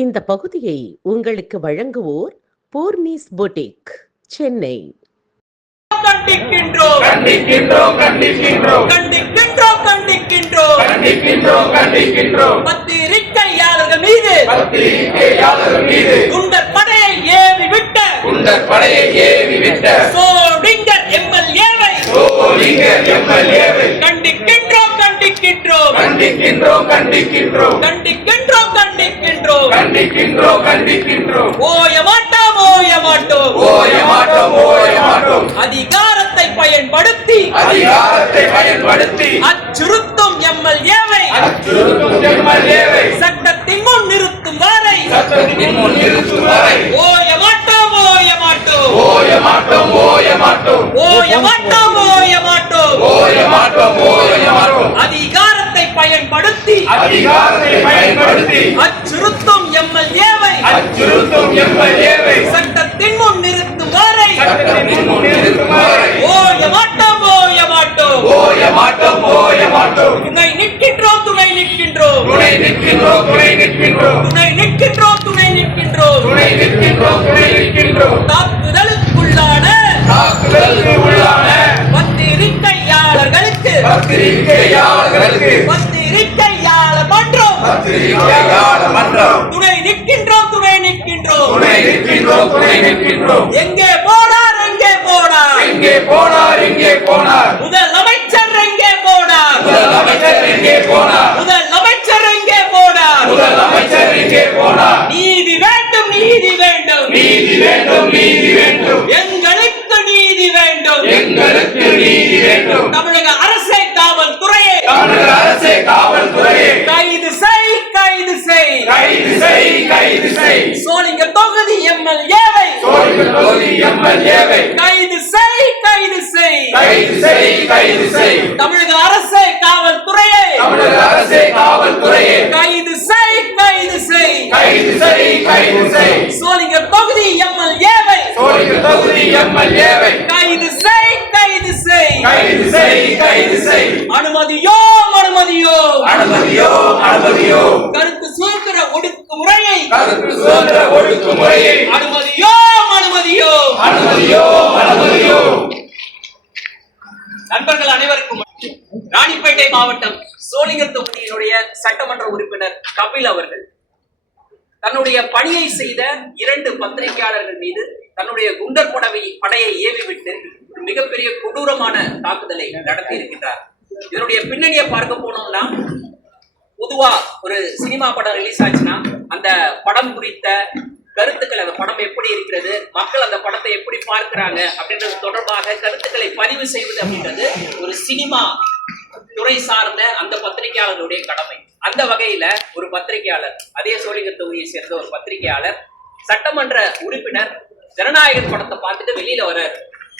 இந்த பகுதியை உங்களுக்கு வழங்குவோர் பூர்ணிஸ் பொட்டிக், சென்னை. கண்டிக்கின்றோம் கண்டிக்கின்றோம் கண்டிக்கின்றோம் கண்டிக்கின்றோம் கண்டிக்கின்றோம் கண்டிக்கின்றோம் கண்டிக்கின்றோம் பத்திரிகையாளர்கள் மீது குண்டர் படையை ஏவி விட்ட சோளிங்கர் எம்எல்ஏவை கண்டிக்கின்றோம் கண்டிக்கின்றோம் கண்டிக்கின்றோம் கண்டிக்கின்றோம் கண்டிக்கின்றோம் கண்டிக்கின்றோம் கண்டிக்கின்றோம் கண்டிக்கின்றோம் ஓய மாட்டோம் ஓய மாட்டோம் ஓய மாட்டோம் ஓய மாட்டோம் அதிகாரத்தை பயன்படுத்தி அச்சுறுத்தும் எம்எல்ஏவை சட்டத்தின் முன் நிறுத்தும் வரை ஓய மாட்டோம் ஓய மாட்டோம் ஓய மாட்டோம் ஓய மாட்டோம் ஓய மாட்டோம் ஓய மாட்டோம் ஓய மாட்டோம் ஓய மாட்டோம் அதிகாரத்தை பயன்படுத்தி அச்சுறுத்தும் எம்எல்ஏவை சட்டத்தின் முன் நிறுத்தும் வரை ஓய மாட்டோம் ஓய மாட்டோம் ஓய மாட்டோம் ஓய மாட்டோம் துணை நிற்கின்றோம் துணை நிற்கின்றோம் துணை நிற்கின்றோம் துணை நிற்கின்றோம் துணை நிற்கின்றோம் துணை நிற்கின்றோம் துணை நிற்கின்றோம் துணை நிற்கின்றோம் தாக்குதலுக்குள்ளான பத்திரிகையாளர்களுக்கு பத்திரிகையாளர் மன்றம் துணை நிற்கின்றோம் துணை நிற்கின்றோம் துணை நிற்கின்றோம் துணை நிற்கின்றோம் எங்கே போனார் எங்கே போனார் எங்கே போனார் எங்கே போனார் முதலமைச்சர் எங்கே போனார் முதலமைச்சர் எங்கே போனார் முதலமைச்சர் எங்கே போனார் முதலமைச்சர் எங்கே போனார் நீதி வேண்டும் நீதி வேண்டும் நீதி வேண்டும் நீதி வேண்டும் எங்களுக்கு நீதி வேண்டும் எங்களுக்கு நீதி வேண்டும் தமிழக அரசே காவல்துறையே தமிழக அரசே காவல்துறையே கைது செய் கைது செய் கைது செய் கைது செய் சோளிங்கர் தொகுதி எம்எல்ஏவை கைது செய் கைது செய் கைது செய் கைது செய் தமிழக அரசே காவல்துறையே தமிழக அரசே காவல்துறையே கைது செய் கைது செய் கைது செய் கைது செய் சோளிங்கர் தொகுதி எம்எல்ஏவை கைது செய் கைது செய் கைது செய் கைது செய் அனுமதியோ அனுமதியோ அனுமதியோ அனுமதியோ கருத்து சுதந்திர ஒடுக்குமுறையை அனுமதியோ அனுமதியோ அனுமதியோ அனுமதியோ. நண்பர்கள் அனைவருக்கும் ராணிப்பேட்டை மாவட்டம் சோளிங்கர் தொகுதியினுடைய சட்டமன்ற உறுப்பினர் கபில் அவர்கள் தன்னுடைய பணியை செய்த 2 பத்திரிகையாளர்கள் மீது தன்னுடைய குண்டர் படையை ஏவிவிட்டு ஒரு மிகப்பெரிய கொடூரமான தாக்குதலை நடத்தி இருக்கின்றார். இதனுடைய பின்னணியை பார்க்க போனோம்னா, பொதுவா ஒரு சினிமா படம் ரிலீஸ் ஆச்சுன்னா அந்த படம் குறித்த கருத்துக்கள், அந்த படம் எப்படி இருக்கிறது, மக்கள் அந்த படத்தை எப்படி பார்க்கிறாங்க அப்படின்றது தொடர்பாக கருத்துக்களை பதிவு செய்வது அப்படின்றது ஒரு சினிமா துறை சார்ந்த அந்த பத்திரிகையாளர்களுடைய கடமை. அந்த வகையில ஒரு பத்திரிகையாளர், அதே சோளிங்கர் தொகுதியை சேர்ந்த ஒரு பத்திரிகையாளர், சட்டமன்ற உறுப்பினர் ஜனநாயகன் படத்தை பார்த்துட்டு வெளியில வர்றாரு.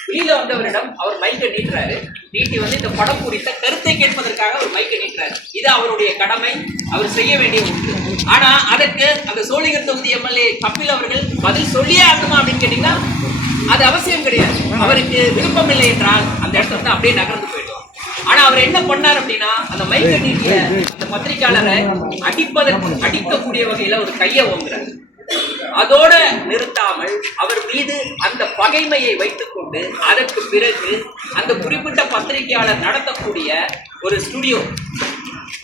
வெளியில வந்தவரிடம் அவர் மைக்கை நீட்டுறாரு. நீட்டி இந்த படம் குறித்த கருத்தை கேட்பதற்காக ஒரு மைக்கை நீட்டுறாரு. இது அவருடைய கடமை, அவர் செய்ய வேண்டிய ஒன்று. ஆனா அதற்கு அந்த சோளிங்கர் தொகுதி எம்எல்ஏ கபில் அவர்கள் பதில் சொல்லியே ஆகணுமா அப்படின்னு கேட்டீங்கன்னா அது அவசியம் கிடையாது. அவருக்கு விருப்பம் இல்லை என்றால் அந்த இடத்துல அப்படியே நகர்ந்து போயிடும். ஆனா அவர் என்ன பண்ணார் அப்படின்னா, அந்த மைக்கை நீட்டிய அந்த பத்திரிகையாளரை அடிக்கக்கூடிய வகையில ஒரு கையை ஓங்குறாரு. அதோட நிறுத்தாமல் அவர் மீது அந்த பகைமையை வைத்துக் கொண்டு அதற்கு பிறகு அந்த குறிப்பிட்ட பத்திரிகையாளர் நடத்தக்கூடிய ஒரு ஸ்டுடியோ,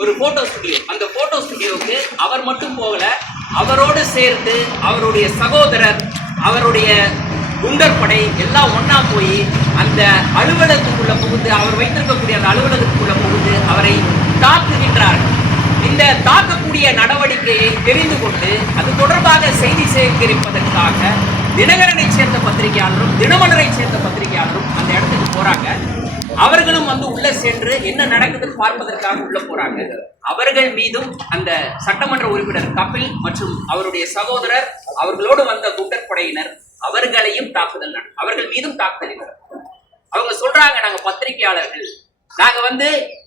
ஒரு போட்டோ ஸ்டுடியோ, அந்த போட்டோ ஸ்டுடியோவுக்கு அவர் மட்டும் போகல, அவரோடு சேர்ந்து அவருடைய சகோதரர், அவருடைய குண்டர் படை எல்லாம் ஒன்னா போய் அந்த அலுவலகத்துக்குள்ள புகுந்து, அவர் வைத்திருக்கக்கூடிய அந்த அலுவலகத்துக்குள்ள புகுந்து அவரை தாக்குகின்றார்கள். இந்த தாக்கக்கூடிய நடவடிக்கையை தெரிந்து கொண்டு அது தொடர்பாக செய்தி சேகரிப்பதற்காக தினகரனை சேர்ந்த பத்திரிகையாளரும் தினமலரை சேர்ந்த பத்திரிகையாளரும் அந்த இடத்துக்கு போறாங்க. அவர்களும் உள்ள சென்று என்ன நடக்குதுன்னு பார்ப்பதற்காக உள்ள போறாங்க. அவர்கள் மீதும் அந்த சட்டமன்ற உறுப்பினர் கபில் மற்றும் அவருடைய சகோதரர், அவர்களோடு வந்த குண்டர் படையினர் அவர்களையும் அவர்கள் மீதும் தாக்குதல். அவங்க சொல்றாங்க, நாங்க பத்திரிகையாளர்கள், நாங்க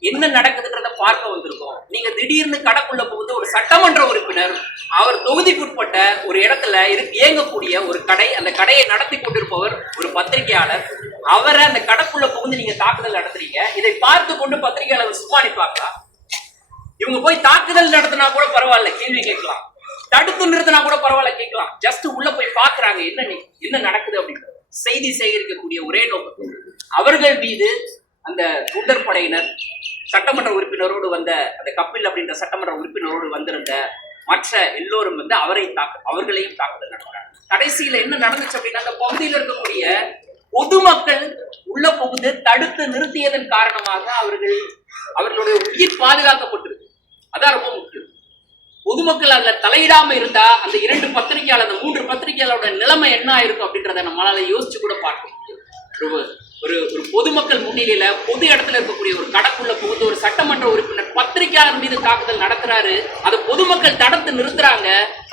என்ன நடக்குதுன்றத பார்க்க வந்திருக்கோம். நீங்க திடீர்னு கடக்குள்ள போகுது ஒரு சட்டமன்ற உறுப்பினர், அவர் தொகுதிக்குட்பட்ட ஒரு இடத்துல இயங்கக்கூடிய ஒரு கடை, அந்த கடையை நடத்தி கொண்டிருப்பவர் ஒரு பத்திரிகையாளர், அவரை அந்த கடைக்குள்ள புகுந்து நீங்க தாக்குதல் நடத்துறீங்க. இதை பார்த்து கொண்டு பத்திரிகையாளர் சும்மா நிப்பாங்களா? இவங்க போய் தாக்குதல் நடத்தினா கூட பரவாயில்ல, கேள்வி கேட்கலாம். தடுத்து நிறுத்தினா கூட பரவாயில்ல கேட்கலாம். ஜஸ்ட் உள்ள போய் பாக்குறாங்க என்ன நடக்குது அப்படின்றது செய்தி சேகரிக்கக்கூடிய ஒரே நோக்கம். அவர்கள் மீது அந்த குண்டர் படையினர் சட்டமன்ற உறுப்பினரோடு வந்த அந்த கபில் அப்படின்ற சட்டமன்ற உறுப்பினரோடு வந்திருந்த மற்ற எல்லோரும் வந்து அவர்களையும் தாக்குதல் நடத்துறாங்க. கடைசியில என்ன நடந்துச்சு அப்படின்னா, அந்த பகுதியில் இருக்கக்கூடிய பொதுமக்கள் உள்ள புகுந்து தடுத்து நிறுத்தியதன் காரணமாக அவர்களுடைய உயிர் பாதுகாக்கப்பட்டிருக்கு. அதான் ரொம்ப முக்கியம். பொதுமக்கள் அதுல தலையிடாம இருந்தா அந்த 2 பத்திரிகையாளர், அந்த 3 பத்திரிகையாளரோட நிலைமை என்ன ஆயிருக்கும் அப்படின்றத நம்மளால யோசிச்சு கூட பார்க்க முடியும். ஒரு பொதுமக்கள் முன்னிலையில பொது இடத்துல இருக்கக்கூடிய ஒரு கடைக்குள்ள புகுந்து ஒரு சட்டமன்ற உறுப்பினர் பத்திரிகையாளர் மீது தாக்குதல் நடத்துறாரு. அதை பொதுமக்கள் தடுத்து நிறுத்துறாங்க.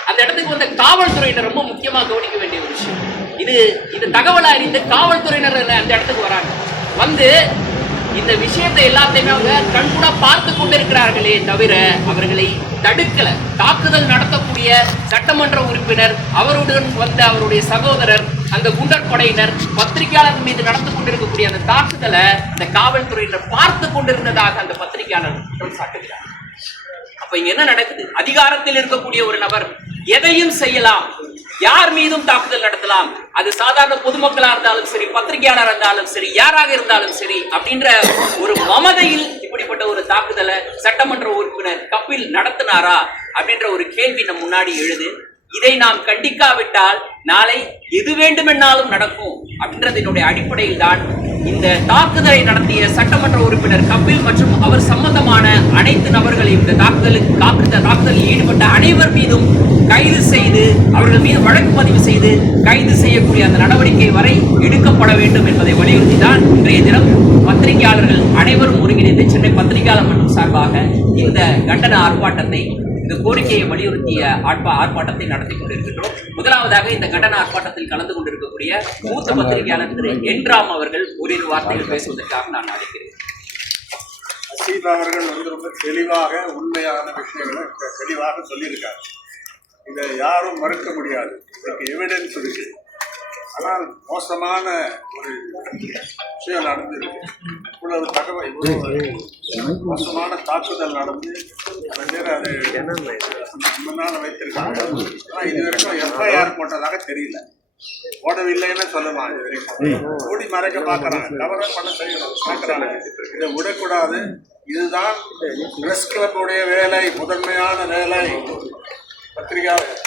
அந்த இடத்துக்கு வந்த காவல்துறையினர் ரொம்ப முக்கியமா கவனிக்க வேண்டிய ஒரு விஷயம். இது தகவலை அறிந்து காவல்துறையினர் அந்த இடத்துக்கு வராங்க. வந்து இந்த விஷயத்தை எல்லாத்தையுமே அவங்க கண்கூட பார்த்து கொண்டிருக்கிறார்களே தவிர அவர்களை தடுக்கல. தாக்குதல் நடத்தக்கூடிய சட்டமன்ற உறுப்பினர், அவருடன் வந்த அவருடைய சகோதரர், அந்த குண்டர் படையினர் பத்திரிகையாளர் மீது நடந்து கொண்டிருக்கக்கூடிய அந்த தாக்குதலை அந்த காவல்துறையினர் பார்த்து கொண்டிருந்ததாக அந்த பத்திரிகையாளர் குற்றம் சாட்டுகிறார். அப்ப இங்க என்ன நடக்குது? அதிகாரத்தில் இருக்கக்கூடிய ஒரு நபர் எதையும் செய்யலாம், யார் மீதும் தாக்குதல் நடத்தலாம். அது சாதாரண பொதுமக்களா இருந்தாலும் சரி, பத்திரிகையாளர் இருந்தாலும் சரி, யாராக இருந்தாலும் சரி அப்படின்ற ஒரு மமதையில் இப்படிப்பட்ட ஒரு தாக்குதலை சட்டமன்ற உறுப்பினர் கபில் நடத்தினாரா அப்படின்ற ஒரு கேள்வி நம் முன்னாடி எழுது. இதை நாம் கண்டிக்காவிட்டால் நாளை எது வேண்டுமென்னாலும் நடக்கும் அப்படின்றதினுடைய அடிப்படையில் தான் இந்த தாக்குதலை நடத்திய சட்டமன்ற உறுப்பினர் கபில் மற்றும் அவர் சம்பந்தமான அனைத்து நபர்களையும் இந்த தாக்குதலில் ஈடுபட்ட அனைவர் மீதும் கைது செய்து அவர்கள் மீது வழக்கு பதிவு செய்து கைது செய்யக்கூடிய அந்த நடவடிக்கை வரை எடுக்கப்பட வேண்டும் என்பதை வலியுறுத்தி தான் இன்றைய தினம் பத்திரிகையாளர்கள் அனைவரும் ஒருங்கிணைந்து சென்னை பத்திரிகையாளர் மன்றம் சார்பாக இந்த கண்டன ஆர்ப்பாட்டத்தை, இந்த கோரிக்கையை வலியுறுத்திய ஆர்ப்பாட்டத்தை நடத்தி கொண்டிருக்கின்றோம். முதலாவதாக இந்த கண்டன ஆர்ப்பாட்டத்தில் கலந்து கொண்டிருக்கக்கூடிய மூத்த பத்திரிகையாளர் திரு என்ராம் அவர்கள் ஓரிரு வார்த்தைகள் பேசுவதற்காக நான் அழைக்கிறேன். அசீப் அவர்கள் ரொம்ப தெளிவாக உண்மையான விஷயங்களை தெளிவாக சொல்லியிருக்காங்க. இதை யாரும் மறுக்க முடியாது. இதுக்கு எவிடன்ஸ் இருக்கு. ஆனால் மோசமான ஒரு விஷயம் நடந்திருக்கு. இவ்வளவு தகவல், இவ்வளவு மோசமான தாக்குதல் நடந்து அதை முன்னால வைத்திருக்காங்க. ஆனால் இது வரைக்கும் எஃப்ஐஆர் போட்டதாக தெரியல. போடவில்லைன்னு சொல்லலாம். இது வரைக்கும் ஓடி மறைக்க பார்க்கறாங்க, கவனம் பண்ண செய்யணும் பார்க்கறாங்க. இதை விடக்கூடாது. இதுதான் பிரஸ் கிளப்புடைய வேலை, முதன்மையான வேலை. பத்திரிகையாளர்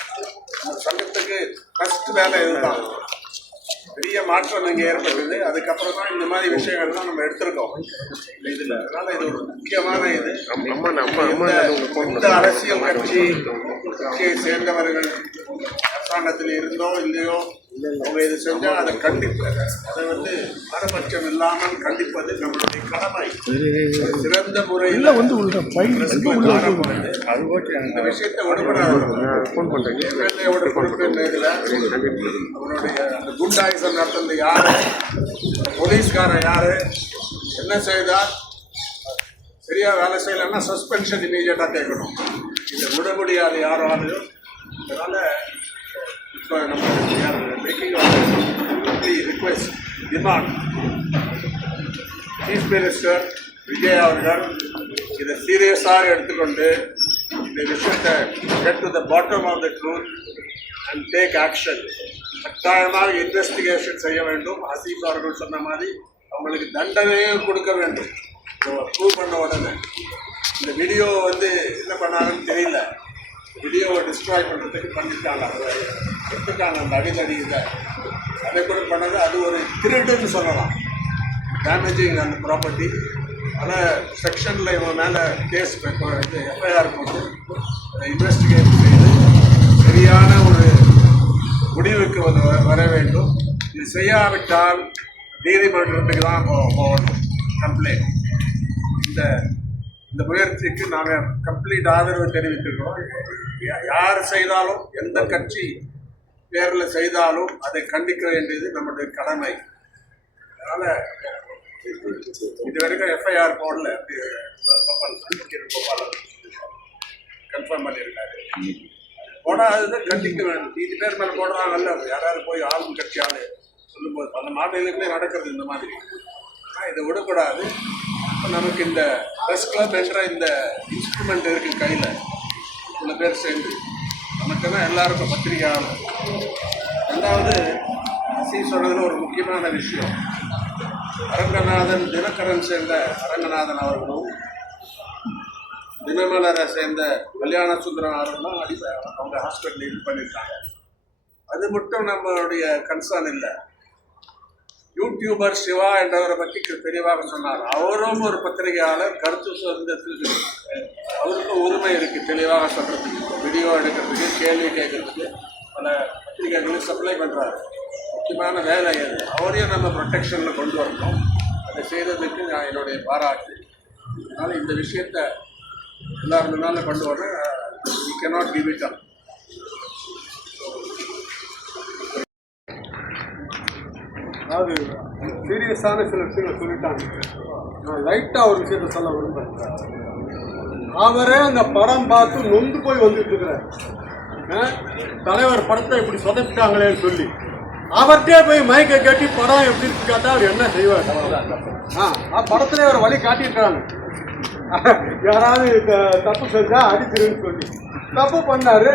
சங்கத்துக்கு ஃபர்ஸ்ட் வேலை இதுதான். பெரிய மாற்றம் இங்கே ஏற்பட்டது. அதுக்கப்புறம் தான் இந்த மாதிரி விஷயங்கள்லாம் நம்ம எடுத்திருக்கோம் இதில். அதனால இது ஒரு முக்கியமான இது. இந்த அரசியல் கட்சியை சேர்ந்தவர்கள் அரசாங்கத்தில் இருந்தோ இல்லையோ அவங்க இது செஞ்சால் அதை கண்டிப்பது, அதை பாரபட்சம் இல்லாமல் கண்டிப்பது நம்மளுடைய கடமை. சிறந்த முறையில் இந்த விஷயத்தை எம்எல்ஏவோட பொறுப்பு இதில் அவருடைய அந்த குண்டாயுசம் நடத்துறது யாரு, போலீஸ்காரன் யாரு, என்ன செய்தால் சரியா வேலை செய்யலைன்னா சஸ்பென்ஷன் இமீடியட்டாக கேட்கணும். இதை விட முடியாது யாராலையும். அதனால இப்போ நம்ம request demand chief minister Vijay அவர்கள் இதை சீரியஸாக எடுத்துக்கொண்டு இந்த விஷயத்தை get to the bottom of the truth and take action. கட்டாயமாக இன்வெஸ்டிகேஷன் செய்ய வேண்டும். அசீப் அவர்கள் சொன்ன மாதிரி அவங்களுக்கு தண்டனையும் கொடுக்க வேண்டும். ப்ரூவ் பண்ண உடனே இந்த வீடியோ என்ன பண்ணாங்கன்னு தெரியல. வீடியோவை டிஸ்ட்ராய் பண்ணுறதுக்கு பண்ணிட்டாங்க, எடுத்துட்டாங்க அந்த அடிதடி. இதை அதை கூட பண்ணது அது ஒரு திருட்டுன்னு சொல்லலாம், டேமேஜிங் அந்த ப்ராப்பர்ட்டி. ஆனால் செக்ஷனில் இவங்க மேலே கேஸ் எஃப்ஐஆர் போட்டு இன்வெஸ்டிகேட் செய்து சரியான ஒரு முடிவுக்கு வர வேண்டும். இது செய்யாவிட்டால் நீதிமன்றத்துக்கு தான் போகணும் கம்ப்ளைண்ட். இந்த முயற்சிக்கு நாங்கள் கம்ப்ளீட் ஆதரவு தெரிவித்திருக்கிறோம். யார் செய்தாலும், எந்த கட்சி பேரில் செய்தாலும் அதை கண்டிக்க வேண்டியது நம்முடைய கடமை. அதனால் இது வரைக்கும் எஃப்ஐஆர் போடல, கன்ஃபார்ம் பண்ணியிருக்காரு. போடாததை கண்டிக்க வேண்டும். இது பேர் மேலே போடுறாங்கல்ல, யாராவது போய் ஆளும் கட்சியால் சொல்லும்போது அந்த மாநிலங்களே நடக்கிறது இந்த மாதிரி. ஆனால் இதை விடக்கூடாது. நமக்கு இந்த பிரஸ் கிளப் என்ற இந்த இன்ஸ்ட்ருமெண்ட் இருக்குது கையில், சில பேர் சேர்ந்து நமக்கு இருக்கேன்னா எல்லாருக்கும் பத்திரிகையாளர். ரெண்டாவது சொல்றதுல ஒரு முக்கியமான விஷயம், அரங்கநாதன் தினகரன் சேர்ந்த அரங்கநாதன் அவர்களும் தினமலரை சேர்ந்த கல்யாண சுந்தரம் அவர்களும் அவங்க ஹாஸ்பிட்டலில் இது பண்ணியிருக்காங்க. அது மட்டும் நம்மளுடைய கன்சர்ன் இல்லை. யூடியூபர் சிவா என்றவரை பற்றி தெளிவாக சொன்னார். அவரும் ஒரு பத்திரிகையாளர், கருத்து சுதந்திரத்துக்கு அவருக்கும் உரிமை இருக்குது தெளிவாக சொல்கிறதுக்கு, வீடியோ எடுக்கிறதுக்கு, கேள்வி கேட்கறதுக்கு பல பத்திரிகைகளுக்கு சப்ளை பண்ணுறாரு. முக்கியமான வேலை அது. அவரையும் நம்ம ப்ரொடெக்ஷனில் கொண்டு வரணும். அதை செய்கிறதுக்கு நான் என்னுடைய பாராட்டு. அதனால் இந்த விஷயத்தை எல்லாரும் முன்னால் கொண்டு வர we cannot give it up. அதாவது சீரியஸான சில விஷயங்களை சொல்லிட்டாங்க. நான் லைட்டாக ஒரு விஷயத்தை சொல்ல விரும்புகிறேன். அவரே அந்த படம் பார்த்து நொந்து போய் வந்துட்டு இருக்கிறார். தலைவர் படத்தை இப்படி சொதப்பிட்டாங்களேன்னு சொல்லி அவர்கிட்டே போய் மைக்கை கட்டி படம் எப்படி கேட்டால் அவர் என்ன செய்வார்? படத்துல ஒரு வழி காட்டியிருக்காங்க. யாராவது தப்பு செஞ்சா அடிச்சிருன்னு சொல்லி தப்பு பண்ணாரு.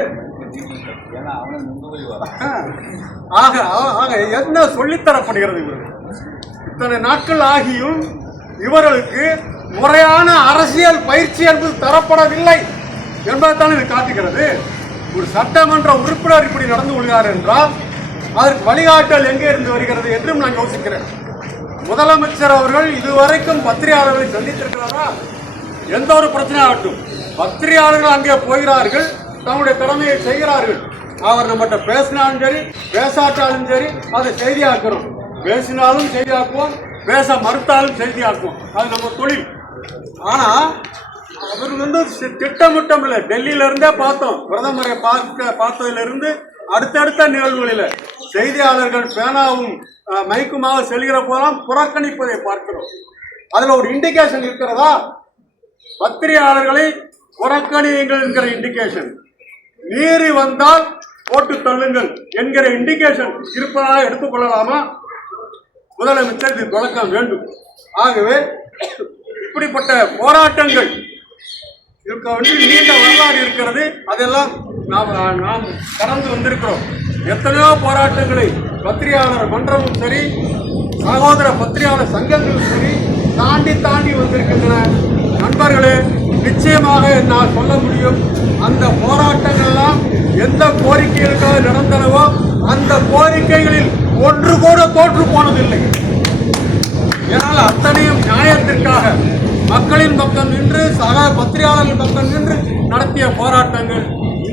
ஆக என்ன சொல்லித்தரப்படுகிறது? இவருக்கு இத்தனை நாட்கள் ஆகியும் இவர்களுக்கு முறையான அரசியல் பயிற்சி என்பது தரப்படவில்லை என்பதைத்தான் இது காட்டுகிறது. ஒரு சட்டமன்ற உறுப்பினர் இப்படி நடந்து கொள்கிறார் என்றால் அதற்கு வழிகாட்டல் எங்கே இருந்து வருகிறது என்றும் நான் யோசிக்கிறேன். முதலமைச்சர் அவர்கள் இதுவரைக்கும் பத்திரிகையாளர்களை சந்தித்திருக்கிறாரா? எந்த ஒரு பிரச்சனையாகட்டும் பத்திரிகையாளர்கள் அங்கே போகிறார்கள், தன்னுடைய கடமையை செய்கிறார்கள். அவர் நம்மகிட்ட பேசினாலும் சரி பேசாட்டாலும் சரி அதை செய்தியாக்குறோம். பேசினாலும் செய்தியாக்குவோம், பேச மறுத்தாலும் செய்தியாக்குவோம். அது நம்ம தொழில். ஆனால் அவர் திட்டமிட்டம் இல்லை. டெல்லியிலிருந்தே பார்த்தோம். பிரதமரை பார்த்ததிலிருந்து அடுத்தடுத்த நிகழ்வுகளில் செய்தியாளர்கள் பேனாவும் மைக்குமாக செல்கிற போதெல்லாம் புறக்கணிப்பதை பார்க்கிறோம். அதில் ஒரு இண்டிகேஷன் இருக்கிறதா? பத்திரிகையாளர்களை புறக்கணியுங்கள் என்கிற இண்டிகேஷன், மீறி வந்தால் போட்டு தள்ளுங்கள் என்கிற இண்டிகேஷன் இருப்பதாக எடுத்துக்கொள்ளலாமா? முதலமைச்சர் இது தொடக்க வேண்டும். ஆகவே இப்படிப்பட்ட போராட்டங்கள் இருக்க வேண்டிய நீண்ட வரலாறு இருக்கிறது. அதெல்லாம் நாம் கடந்து வந்திருக்கிறோம். எத்தனையோ போராட்டங்களை பத்திரிகையாளர் மன்றமும் சரி சகோதர பத்திரிகையாளர் சங்கங்களும் சரி தாண்டி வந்திருக்கின்றன. நண்பர்களே, நிச்சயமாக என்னால் சொல்ல முடியும், அந்த போராட்டங்கள்லாம் எந்த கோரிக்கைகளுக்காக நடந்தனவோ அந்த கோரிக்கைகளில் ஒன்று கூட தோற்று போனதில்லை. ஏனால் அத்தனையும் நியாயத்திற்காக மக்களின் பக்கம் நின்று சக பத்திரிகையாளர்கள் பக்கம் நின்று நடத்திய போராட்டங்கள்.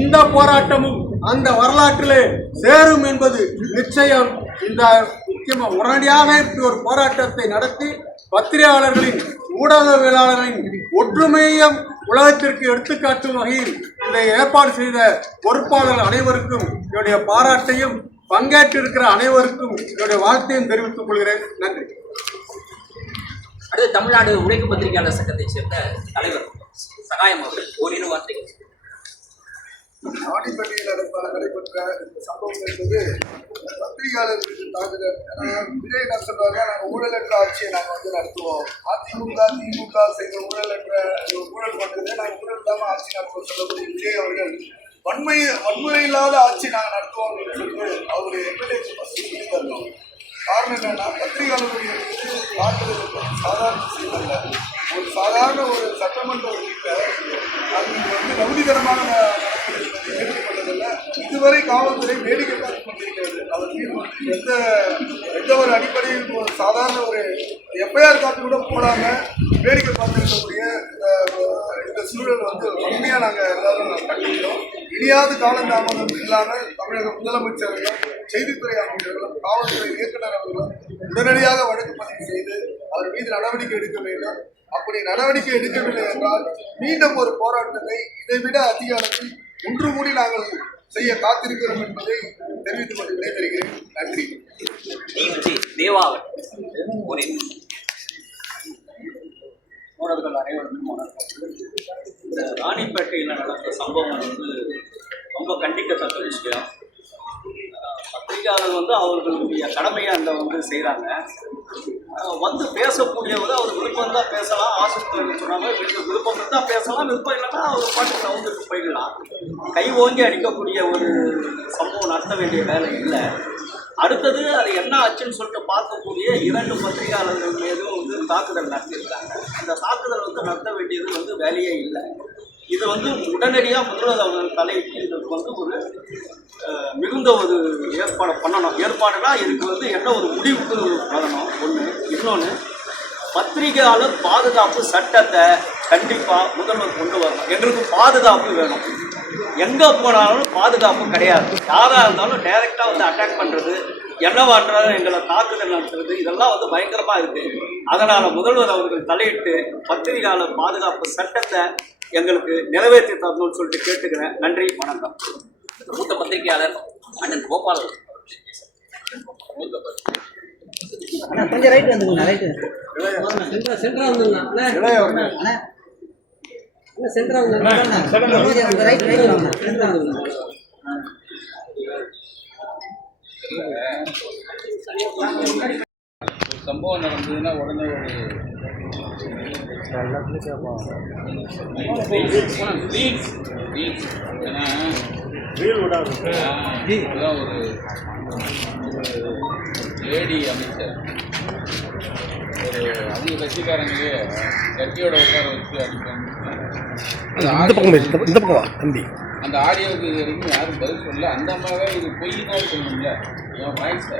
இந்த போராட்டமும் அந்த வரலாற்றிலே சேரும் என்பது நிச்சயம். இந்த முக்கியமாக உடனடியாக இப்படி ஒரு போராட்டத்தை நடத்தி பத்திரிகையாளர்களின் ஊடகவியலாளர்களின் ஒற்றுமையும் உலகத்திற்கு எடுத்துக்காட்டும் வகையில் இதை ஏற்பாடு செய்த பொறுப்பாளர்கள் அனைவருக்கும் என்னுடைய பாராட்டையும் பங்கேற்றிருக்கிற அனைவருக்கும் என்னுடைய வாழ்த்தையும் தெரிவித்துக் கொள்கிறேன். நன்றி. அடுத்து தமிழ்நாடு உழைக்கும் பத்திரிகையாளர் சங்கத்தை சேர்ந்த தலைவர் சகாயம் அவர்கள் ஓரிரு வார்த்தைகள். ராணிப்பேட்டையில் நடைபெற்ற சம்பவம் என்பது பத்திரிகையாளர்களுக்கு தாக்குதல். விஜய் என்ன சொல்றாங்க, நாங்கள் ஊழலற்ற ஆட்சியை நாங்கள் நடத்துவோம். திமுக செய்த ஊழல் பண்ணுறது, நாங்கள் ஊழல் இல்லாமல் ஆட்சி நடத்துவோம் சொல்லக்கூடிய விஜய் அவர்கள் வன்முறை இல்லாத ஆட்சி நாங்கள் நடத்துவோம் அப்படின்னு சொல்லிட்டு அவருடைய எம்எல்ஏ சொல்லி தரணும். காரணம் என்னன்னா, பத்திரிகையாளர்களுடைய தாக்குதல் சாதாரண விஷயம் அல்ல. ஒரு சாதாரண ஒரு சட்டமன்ற உறுப்பினர் அங்கு ரவுடித்தனமான ஏற்றுக்கொண்டதில்லை. இதுவரை காவல்துறை வேடிக்கை பார்த்து கொண்டிருக்கிறது. அவர் மீது எந்த ஒரு அடிப்படையில் ஒரு சாதாரண ஒரு எஃப்ஐஆர் காப்பி கூட போடாமல் வேடிக்கை பார்த்துருக்கக்கூடிய இந்த சூழல் உண்மையாக நாங்கள் எல்லாரும் கண்டிக்கிறோம். இனியாவது காலந்தாமதம் இல்லாமல் தமிழக முதலமைச்சர்களும் செய்தித்துறை அமைச்சர்களும் காவல்துறை இயக்குநர் அவர்களும் உடனடியாக வழக்கு பதிவு செய்து அவர் மீது நடவடிக்கை எடுக்க வேண்டும். அப்படி நடவடிக்கை எடுக்கவில்லை என்றால் மீண்டும் ஒரு போராட்டத்தை இதைவிட அதிக அளவில் ஒன்று கூடி நாங்கள் செய்ய காத்திருக்கிறோம் என்பதை தெரிவித்துக் கொண்டு விடைபெறுகிறேன். நன்றி. அனைவருக்கும் இந்த ராணிப்பேட்டையில் நடந்த சம்பவம் ரொம்ப கண்டிக்கத்தக்க விஷயம். பத்திரிகையாளர் அவர்களுடைய கடமையை அந்த செய்கிறாங்க. வந்து பேசக்கூடியவர் அவர் விருப்பம் தான் பேசலாம், ஆசிரியர் சொன்னாங்க விருப்பம் இருந்தால் பேசலாம், விருப்பம் இல்லைன்னா அவர் பாட்டுக்கு நவுந்துட்டு போயிடலாம். கை ஓங்கி அடிக்கக்கூடிய ஒரு சம்பவம் நடத்த வேண்டிய வேலை இல்லை. அடுத்தது அது என்ன ஆச்சுன்னு சொல்லிட்டு பார்க்கக்கூடிய 2 பத்திரிகையாளர்கள் மீதும் வந்து தாக்குதல் நடத்தியிருக்காங்க. இந்த தாக்குதல் வந்து நடத்த வேண்டியது வந்து வேலையே இல்லை. இது வந்து உடனடியாக முதல்வர் அவர்கள் தலையிட்டு இதுக்கு வந்து ஒரு மிகுந்த ஒரு ஏற்பாடு பண்ணணும். ஏற்பாடுனா இதுக்கு வந்து என்ன ஒரு முடிவுக்கு வரணும் ஒன்று. இன்னொன்று, பத்திரிகையாளர் பாதுகாப்பு சட்டத்தை கண்டிப்பாக முதல்வர் கொண்டு வரணும். எங்களுக்கு பாதுகாப்பு வேணும். எங்கே போனாலும் பாதுகாப்பு கிடையாது. யாராக இருந்தாலும் டைரெக்டாக வந்து அட்டாக் பண்ணுறது, என்னவான்றது, எங்களை தாக்குதல் நடத்துறது, இதெல்லாம் வந்து பயங்கரமாக இருக்குது. அதனால் முதல்வர் அவர்கள் தலையிட்டு பத்திரிகையாளர் பாதுகாப்பு சட்டத்தை எங்களுக்கு நிறைவேற்றி தரணும்னு சொல்லிட்டு கேட்டுக்கிறேன். நன்றி, வணக்கம். மூத்த பத்திரிகையாளர் அண்ணன் கோபால். கொஞ்சம் ரைட் வந்துங்க, ரைட்டு சென்ட்ரா வந்துங்க சென்ட்ரா வந்து ரைட் ரைட் வாங்க, சென்ட்ரா வந்துங்க. சம்பவம் நடந்ததுன்னா உடனே ஒரு ஒரு லேடி அமைச்சர் ஒரு அவங்க கட்சிக்காரங்களே கட்சியோட உட்கார வச்சு அடிப்பாங்க. அந்த ஆடியோவுக்கு இது வரைக்கும் யாரும் பதில் சொல்லல. அந்த அம்மாவே இது பொய்னா சொல்லணும்ல, என் வாய்ஸை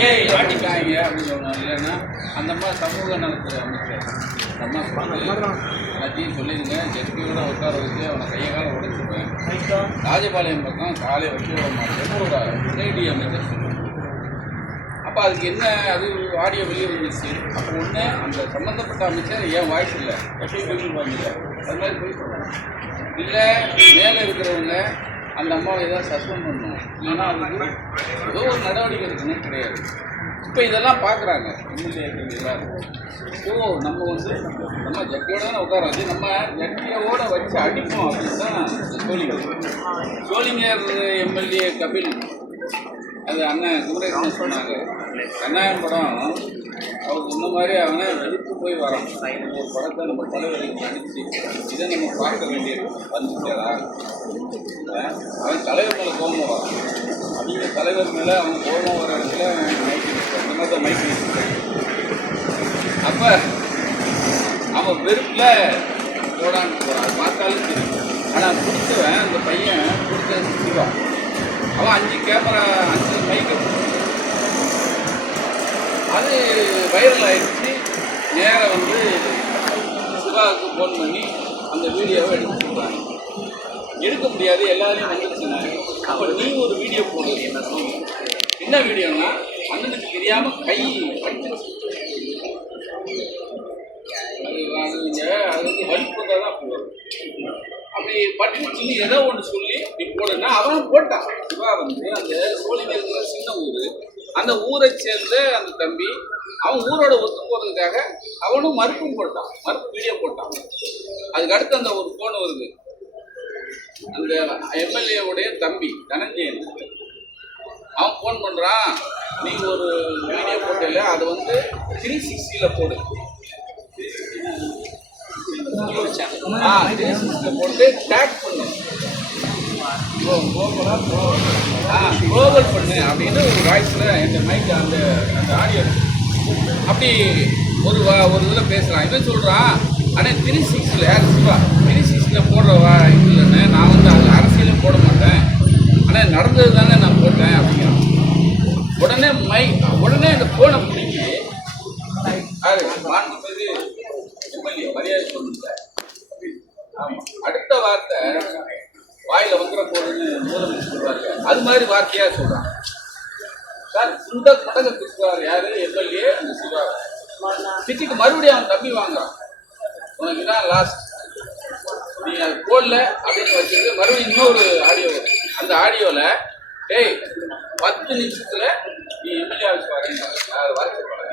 ஏன் ஆட்டிக்காங்க அப்படின்னு சொல்லணும். இல்லைன்னா அந்த அம்மா சமூக நலத்துறை அமைச்சர் அம்மா எல்லாத்தையும் சொல்லிடுங்க, ஜட்ஜியோட உட்கார வச்சு அவனை கையை கால உடைச்சிருப்பேன், ராஜபாளையம் பக்கம் காலை வச்சு விட மாட்டேன்னு ஒரு உடனடி அமைச்சர் சொல்லுவாங்க. அப்போ அதுக்கு என்ன, அது ஆடியோ வெளியே வந்துச்சு. அப்போ ஒன்று அந்த சம்மந்தப்பட்ட அமைச்சர் ஏன் வாய்ஸ் இல்லை, எப்படி சொல்லிடுவாங்க, அது மாதிரி போய் சொல்கிறாங்க. இல்லை மேலே இருக்கிறவங்க அந்த அம்மாவை ஏதாவது சஸ்பெண்ட் பண்ணணும், இல்லைன்னா அதுக்கு ஏதோ ஒரு நடவடிக்கை இருக்குன்னு கிடையாது. இப்போ இதெல்லாம் பார்க்குறாங்க எம்எல்ஏக்கள் எல்லாரும். ஸோ நம்ம வந்து நம்ம ஜட்டியோட தானே உட்கார வச்சு நம்ம ஜட்டியோட வச்சு அடிப்போம் அப்படின்னு தான் சோளிங்கர் எம்எல்ஏ கபில் அது அண்ணன் குமரேசன் சொன்னாங்க. கண்ணாயம் படம் அவர் இந்த மாதிரி அவனை வெடித்து போய் வரான். ஒரு படத்தை நம்ம தலைவருக்கு நடிச்சு இதை நம்ம பார்க்க வேண்டியது வந்துச்சா. அவன் தலைவர் மேலே கோபம் வரான். அவங்க தலைவர் மேலே அவன் கோபம் வர இடத்துல இந்த மாதிரி தான் மைக் அப்போ அவன் வெறுப்பில் போடான்னு போகிறான். பார்த்தாலும் தெரியும். ஆனால் பிடிச்சவன் அந்த பையன் பிடிச்சது சிவா. அவன் 5 கேமரா 5 மைக்கு அது வைரல் ஆகிடுச்சு. நேராக வந்து சிவாவுக்கு ஃபோன் பண்ணி அந்த வீடியோவை எடுக்க சொல்கிறாங்க. எடுக்க முடியாது, எல்லாரையும் வந்துருச்சுனாங்க. அப்போ நீ ஒரு வீடியோ போடுறது என்ன வீடியோன்னா, அண்ணனுக்கு தெரியாமல் கை படிச்சிருச்சு. அது வந்து வலிப்பு தான் போடுறது. அப்படி பட்டு ஏதோ ஒன்று சொல்லி நீ போடுன்னா அவனும் போட்டான். சிவா வந்து அந்த சோழிங்க இருக்கிற சின்ன ஊர், அந்த ஊரை சேர்ந்த அந்த தம்பி அவன் ஊரோட ஒத்து போகிறதுக்காக அவனும் மறுப்பும் போட்டான், மறுப்பு வீடியோ போட்டான். அதுக்கு அடுத்து அந்த ஒரு ஃபோன் வருது, அந்த எம்எல்ஏவுடைய தம்பி தனஞ்சயன். அவன் ஃபோன் பண்ணுறான், நீ ஒரு வீடியோ போட்டல அதை வந்து 360 போடு, 360 போட்டு டேக் பண்ணு, குளோபல் பண்ணு அப்படின்னு ஒரு வாய்ஸில் இந்த மைக் அந்த ஆடியோ அப்படி ஒரு இதில் பேசுகிறான். இவன் சொல்கிறான், ஆனால் 360 யார் சிவா 360 போடுறவா இல்லைன்னு, நான் வந்து அது அரசியலும் போட மாட்டேன், ஆனால் நடந்தது தானே நான் போட்டேன் அப்படிங்கிறான். உடனே அந்த ஃபோனை பிடிக்கி மாண்புமிகு எம்எல்ஏ மரியாதை சொல்லுங்க. ஆமாம், அடுத்த வார்த்தை வாயில் வந்துட போகுதுன்னு முதலமைச்சர் சொல்கிறாரு. அது மாதிரி வார்த்தையாக சொல்கிறான். சார் இந்த மடங்கை திட்டுவார் யார் எம்எல்ஏ அந்த சிவாவை திட்டிட்டு மறுபடியும் அவன் தம்பி வாங்குறான். உனக்கு தான் லாஸ்ட், நீ அது போடல அப்படின்னு வச்சுட்டு மறுபடியும் இன்னொரு ஆடியோ, அந்த ஆடியோவில் டேய் 10 நிமிஷத்தில் நீ எம்எல்ஏ ஆஃபீஸ் வரேங்க.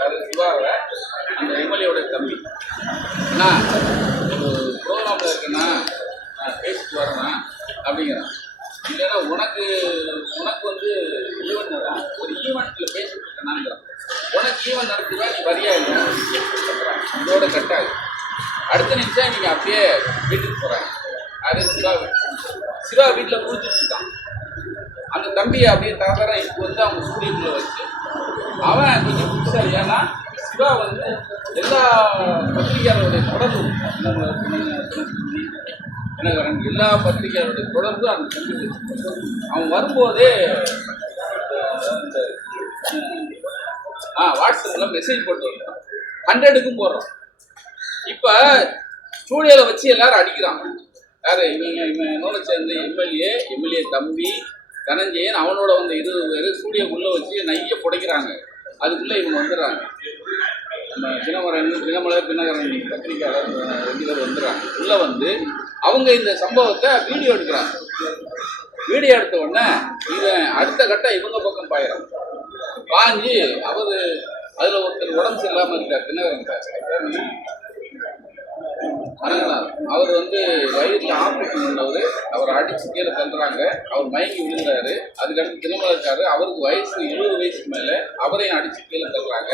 அது சிவாவை அந்த எம்எல்ஏவோட தம்பி அண்ணா ஒரு ப்ரோக்ராமில் இருக்குண்ணா நான் பேசிட்டு வரேண்ணா அப்படிங்கிறான். இல்லைன்னா உனக்கு வந்து ஈவெண்ட் ஒரு ஈவெண்ட்ல பேசிட்டு இருக்கேன். உனக்கு ஈவெண்ட் நடக்குதா, நீ வரியா இல்லை, இதோட கட்டாது. அடுத்த நிமிஷம் நீங்க அப்படியே வீட்டுக்கு போறாங்க. அது சிவா வீட்டில் குளிச்சுட்டு இருக்கான். அந்த தம்பியை அப்படியே தர இப்போ வந்து அவங்க ஸ்டூடியோக்குள்ள வச்சு அவன் கொஞ்சம் புதுசாக. ஏன்னா சிவா வந்து எல்லா பத்திரிகையாளருடைய தொடர்பு, எனக்கு எல்லா பத்திரிகையாளருடைய தொடர்பு அந்த தம்பி. அவன் வரும்போதே வாட்ஸ்அப்பில் மெசேஜ் போட்டு வருவான். 100க்கும் போடுறான். இப்போ ஸ்டூடியோவில் வச்சு எல்லாரும் அடிக்கிறான். யார் இவனோட சேர்ந்து எம்எல்ஏ தம்பி தனஞ்சயன் அவனோட வந்து 20 பேர் ஸ்டூடியோக்குள்ளே வச்சு நைய புடைக்கிறாங்க. அதுக்குள்ளே இவங்க வந்துடுறாங்க. நம்ம தினமலர் தினகரன் பத்திரிகையாளர் 2 பேர் வந்துடுறாங்க. உள்ளே வந்து அவங்க இந்த சம்பவத்தை வீடியோ எடுக்கிறாங்க. வீடியோ எடுத்த உடனே இவன் அடுத்த கட்டம் இவங்க பக்கம் பாயிறான். பாஞ்சு அவர் அதில் ஒருத்தர் உடம்பு சரியில்லாமல் இருக்கார், தினகரன். அவர் வந்து வயிறில் ஆப்ரேஷன் பண்ணவர். அவர் அடிச்சு கீழே தள்ளுறாங்க. அவர் மயங்கி விழுந்தாரு. அதுக்கடுத்து தினமலர் இருக்காரு. அவருக்கு வயசு 70 வயசுக்கு மேலே. அவரையும் அடிச்சு கீழே தள்ளுறாங்க.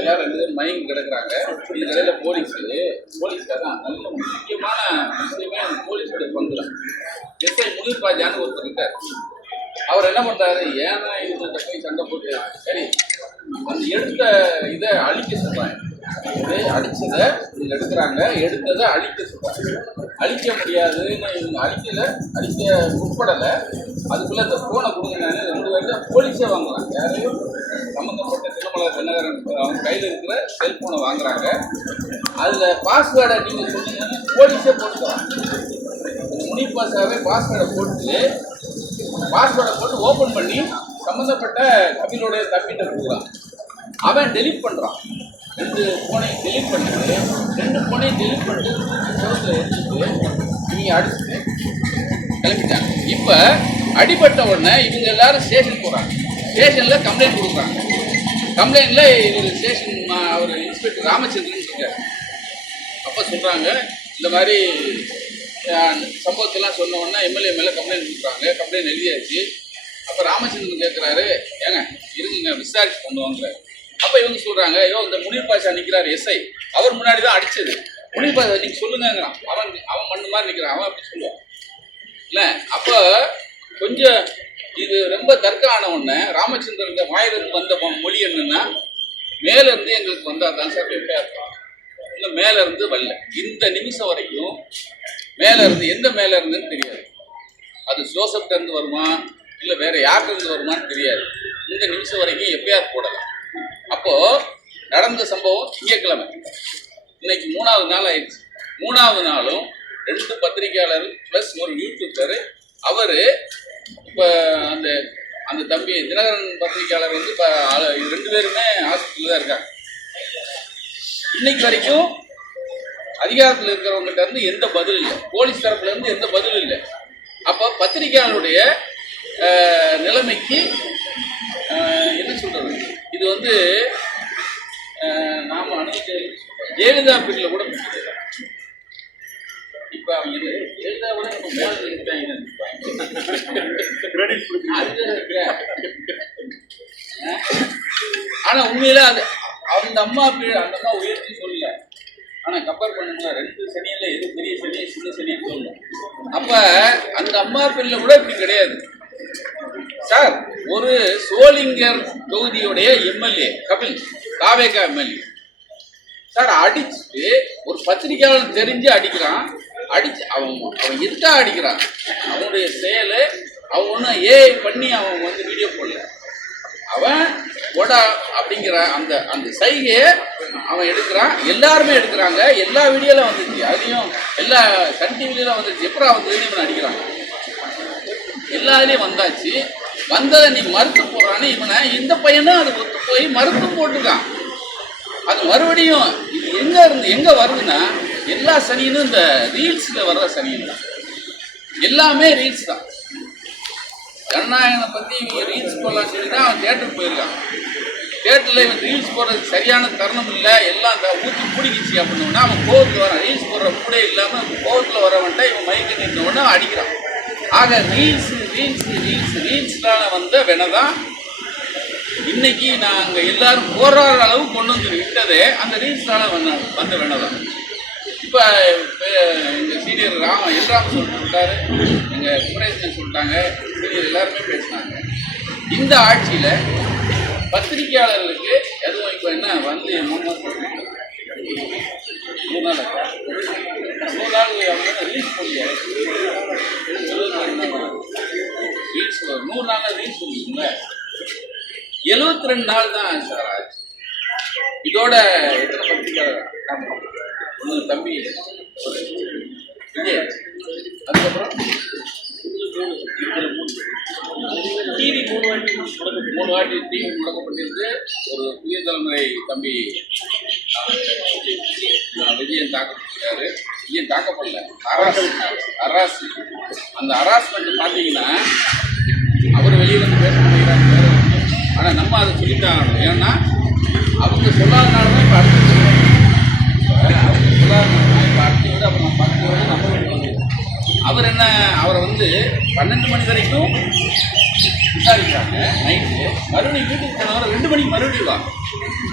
எல்லாரும் 2 பேரும் மயங்கி கிடக்குறாங்க. இந்த நிலையில போலீஸ்காரன் நல்ல முக்கியமான விஷயமே அந்த போலீஸோட பங்கு தான். எஸ்ஐ முனிர் பாஜான்னு ஒருத்தர் இருக்கார். அவர் என்ன பண்றாரு, ஏன்னா இவங்க போய் சண்டை போட்டு சரி அந்த எடுத்த இதை அழிக்க சொல்றாங்க. இது அடிச்சதை இவங்க எடுக்கிறாங்க, எடுத்ததை அழிக்க சொல்றாங்க. அழிக்க முடியாதுன்னு இவங்க அழிக்க உட்படலை. அதுக்குள்ள இந்த போனை கொடுங்க. 2 பேரும் போலீஸே வாங்குறாங்க. யாரையும் சம்மந்தப்பட்ட தினமலர் தினகரன் அவங்க கையில் இருக்கிற செல்போனை வாங்குறாங்க. அதில் பாஸ்வேர்டை நீங்கள் சொன்னீங்கன்னு போலீஸே போட்டுக்கிறாங்க. முனிப்பாசாவே பாஸ்வேர்டை போட்டு ஓப்பன் பண்ணி சம்மந்தப்பட்ட கபிலோடைய தப்பிட்ட கொடுக்குறான். அவன் டெலிட் பண்ணுறான். 2 ஃபோனையும் டெலிட் பண்ணிட்டு 2 ஃபோனையும் டெலிட் பண்ணிட்டு சோத்தில் எடுத்துட்டு இவங்க அடிச்சுட்டு கிளம்பிட்டாங்க. இப்போ அடிபட்ட உடனே இவங்க எல்லாரும் ஸ்டேஷன் போகிறாங்க. ஸ்டேஷனில் கம்ப்ளைண்ட் கொடுக்குறாங்க. கம்ப்ளைண்ட்டில் இவர் ஸ்டேஷன் அவர் இன்ஸ்பெக்டர் ராமச்சந்திரன் இருக்கார். அப்போ சொல்கிறாங்க இந்த மாதிரி சம்பவத்தெல்லாம் சொன்ன உடனே எம்எல்ஏ மேலே கம்ப்ளைண்ட் கொடுக்குறாங்க. கம்ப்ளைண்ட் எழுதியாச்சு. அப்போ ராமச்சந்திரன் கேட்குறாரு, ஏங்க இருக்குங்க விசாரிச்சு கொண்டு வாங்குறாரு. அப்போ இவங்க சொல்கிறாங்க, ஐயோ இந்த முனிர் பாஷா நிற்கிறார் எஸ்ஐ, அவர் முன்னாடி தான் அடித்தது. முனிர் பாஷா நீங்கள் சொல்லுங்கிறான். அவன் மண்ணு மாதிரி நிற்கிறான். அவன் அப்படி சொல்லுவான் இல்லை. அப்போ கொஞ்சம் இது ரொம்ப தர்க்கம் ஆன உடனே ராமச்சந்திரன் வாயிலிருந்து வந்த மொழி என்னன்னா, மேலேருந்து எங்களுக்கு வந்தால் தான் சார் எப்படியா இருக்கும், இல்லை மேலேருந்து வரல. இந்த நிமிஷம் வரைக்கும் மேலேருந்து எந்த மேலேருந்துன்னு தெரியாது. அது ஜோசப்டேருந்து வருமா இல்லை வேற யார்கிட்டருந்து வருமானு தெரியாது. இந்த நிமிஷம் வரைக்கும் எப்பயாவது போடலாம். அப்போது நடந்த சம்பவம் திங்கட்கிழமை. இன்னைக்கு 3வது நாள் ஆயிடுச்சு. 3வது நாளும் 2 பத்திரிகையாளர் ப்ளஸ் ஒரு யூடியூபர். அவர் இப்போ அந்த தம்பி தினகரன் பத்திரிகையாளர் வந்து இப்போ 2 பேருமே ஹாஸ்பிட்டலில் தான் இருக்காங்க. இன்னைக்கு வரைக்கும் அதிகாரத்தில் இருக்கிறவங்ககிட்ட இருந்து எந்த பதில் இல்லை. போலீஸ் தரப்புல இருந்து எந்த பதிலும் இல்லை. அப்போ பத்திரிகையாளருடைய நிலைமைக்கு என்ன சொல்றது, இது வந்து நாம அணுகிட்டு ஜெயலலிதா பீரியடில் கூட இப்ப அவங்க ஜெயலலிதா கூட நம்ம மேல இருக்காங்க. ஆனா உண்மையில அது அந்த அம்மா உயர்த்தி சொல்லல. ஆனா கம்பேர் பண்ணுங்க 2 சனியில எது பெரிய சனி சின்ன சனின்னு சொல்லணும். அப்ப அந்த அம்மா பிள்ளை கூட இப்படி கிடையாது சார். ஒரு சோளிங்கர் தொகுதியுடைய எம்எல்ஏ கபில், தாவேகா எம்எல்ஏ சார் அடிச்சுட்டு ஒரு பத்திரிகையாளர் தெரிஞ்சு அடிக்கிறான். அடிச்சு அவன் எதுக்காக அடிக்கிறான், அவனுடைய செயலை அவன் ஒன்றும் ஏஐ பண்ணி அவன் வந்து வீடியோ போடல. அவன் கொடா அப்படிங்கிற அந்த சைகையை அவன் எடுக்கிறான். எல்லாருமே எடுக்கிறாங்க. எல்லா வீடியோலாம் வந்துச்சு. அதையும் எல்லா சன் டிவிலாம் வந்துச்சு. எப்பறம் வந்து இவன் அடிக்கிறாங்க. எல்லா இதுலேயும் வந்தாச்சு. வந்ததை நீ மறுத்து போடுறான்னு இவனை இந்த பையனும் அது ஒத்து போய் மறுத்தும் போட்டுருக்கான். அது மறுபடியும் இது எங்கே வருதுன்னா எல்லா சனியும் இந்த ரீல்ஸில் வர்ற சனியும் தான். எல்லாமே ரீல்ஸ் தான். ஜனநாயகனை பற்றி இவங்க ரீல்ஸ் போடலான்னு சொல்லி தான் அவன் தேட்டருக்கு போயிருக்கான். தேட்டரில் இவன் ரீல்ஸ் போடுறதுக்கு சரியான தருணம் இல்லை, எல்லாம் ஊற்றி பிடிக்கிச்சு அப்படின்னா அவன் கோவத்தில் வரான். ரீல்ஸ் போடுற கூட இல்லாமல் கோவத்தில் வரவன்ட்ட இவன் மயக்க நின்ற உடனே அடிக்கிறான். ஆக ரீல்ஸ்னால வந்த வெனதான் இன்னைக்கு நாங்கள் எல்லாரும் போராடுற அளவு கொண்டு வந்து விட்டதே அந்த ரீல்ஸ்னால வந்த வேணதான். இப்போ எங்கள் சீனியர் எல்ராம் சொல்லிட்டாரு, எங்கள் குமரேசன் சொல்லிட்டாங்க, சீனியர் எல்லாருமே பேசினாங்க. இந்த ஆட்சியில் பத்திரிகையாளர்களுக்கு எதுவும் இப்போ என்ன வந்து 3 நாள் 3 நாள் அவங்க ரீல்ஸ் போடல, ரீல்ஸ் 100 நாள் ரீல்ஸ் போடுவீங்களா? 72 நாள் தான் சார் ஆச்சு. இதோட எத்தனை பத்திரிகையாளர் ஒன்று தம்பி விஜய், அதுக்கப்புறம் டிவி 3 வாட்டி டிவி முடக்கப்பட்டிருந்து ஒரு புதிய தலைமுறை தம்பி விஜயன் தாக்கப்பட்டிருக்காரு. விஜயன் தாக்கப்படல, அராசு. அந்த ஹராஸ்மெண்ட் பார்த்தீங்கன்னா அவர் வெளியே வந்து பேச முடிகிறாங்க வேற. ஆனால் நம்ம அதை சொல்லித்தான் ஆகணும். ஏன்னா அவங்க சொல்லாதனால தான் இப்போ அடுத்து அவங்க சொல்லாதனால இப்போ அடுத்து விட அப்போ நம்ம பார்த்து விட நம்ம அவர் என்ன அவரை வந்து 12 மணி வரைக்கும் விசாரிக்கிறாங்க நைட்டு. மறுபடியும் வீட்டுக்கு போனவரை 2 மணிக்கு மறுபடியும் வா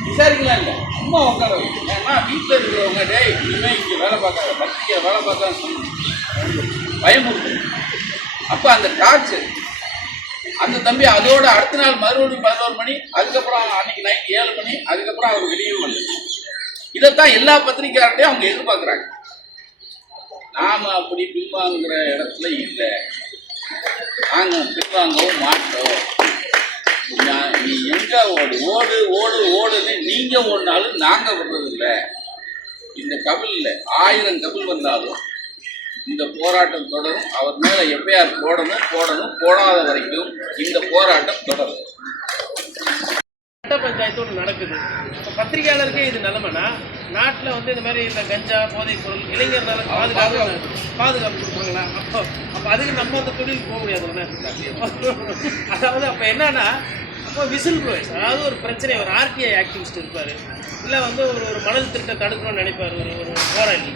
விசாரிக்கலாம் இல்லை, சும்மா உட்கார வைக்கும். ஏன்னா வீட்டில் இருக்கிறவங்க டேய் இனிமேல் இங்கே வேலை பார்க்காத, பத்திரிக்கை வேலை பார்க்காத பயமுறுத்து. அப்போ அந்த டார்ச்சர் அந்த தம்பி அதோட அடுத்த நாள் மறுபடியும் 11 மணி, அதுக்கப்புறம் அன்னைக்கு நைட் 7 மணி, அதுக்கப்புறம் அவர் வெளியே வந்து இதைத்தான் எல்லா பத்திரிகையாளர்கிட்டையும் அவங்க எதிர்பார்க்குறாங்க. நாம் அப்படி பின்வாங்குகிற இடத்துல இல்லை, நாங்கள் பின்வாங்கவும் மாட்டோம். நீ எங்கே ஓடுன்னு நீங்கள் ஓடினாலும் நாங்கள் விடுறதில்லை. இந்த கபிலில் 1000 கபில் வந்தாலும் இந்த போராட்டம் தொடரும். அவர் மேலே எஃப்ஐஆர் போடணும், போடாத வரைக்கும் இந்த போராட்டம் தொடரும். கட்ட பஞ்சாயத்து ஒன்று நடக்குது. இப்போ பத்திரிகையாளருக்கே இது நிலைமைனா, நாட்டில் வந்து இந்த மாதிரி இந்த கஞ்சா போதைப் பொருள் இளைஞர் நலன் பாதுகாப்பு கொடுப்பாங்களா? அப்போ அதுக்கு நம்ம அந்த தொழில் போக முடியாது. அதாவது அப்போ என்னன்னா, அப்போ விசில் ப்ளோயர்ஸ், அதாவது ஒரு பிரச்சனை, ஒரு ஆர்டிஐ ஆக்டிவிஸ்ட் இருப்பார், இல்லை வந்து ஒரு மணல் திருட்டை தடுக்கணும்னு நினைப்பார் ஒரு போராளி,